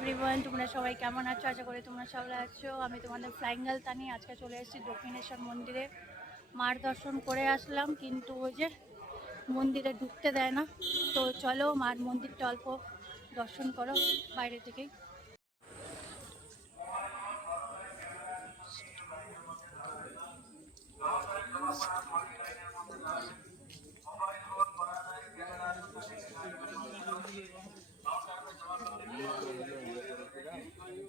Everyone তোমরা সবাই কেমন আছো? আশা করি তোমরা সবাই আছো। আমি তোমাদের ফ্লাইং গার্ল তানি। আজকে চলে এসেছি দক্ষিণেশ্বর মন্দিরে। মার দর্শন করে আসলাম, কিন্তু ওই যে মন্দিরে ঢুকতে দেয় না। তো চলো মার মন্দিরটা অল্প দর্শন করো, বাইরে থেকেই।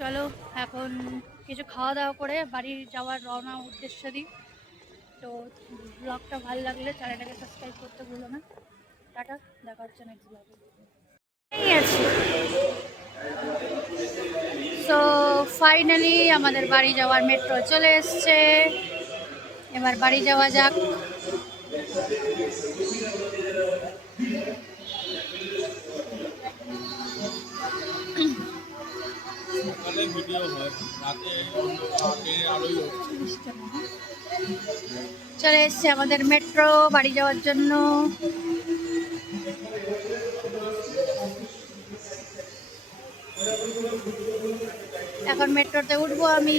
চলো, এখন কিছু খাওয়া দাওয়া করে বাড়ি যাওয়ার রওনা উদ্দেশ্য দিই। তো ব্লগটা ভালো লাগলে চ্যানেলটাকে সাবস্ক্রাইব করতে ভুলো না। টাটা, দেখা হচ্ছে নেক্সট ব্লগে সো ফাইনালি আমাদের বাড়ি যাওয়ার মেট্রো চলে এসছে। এবার বাড়ি যাওয়া যাক। চলে এসছে আমাদের মেট্রো বাড়ি যাওয়ার জন্য। এখন মেট্রোতে উঠবো আমি।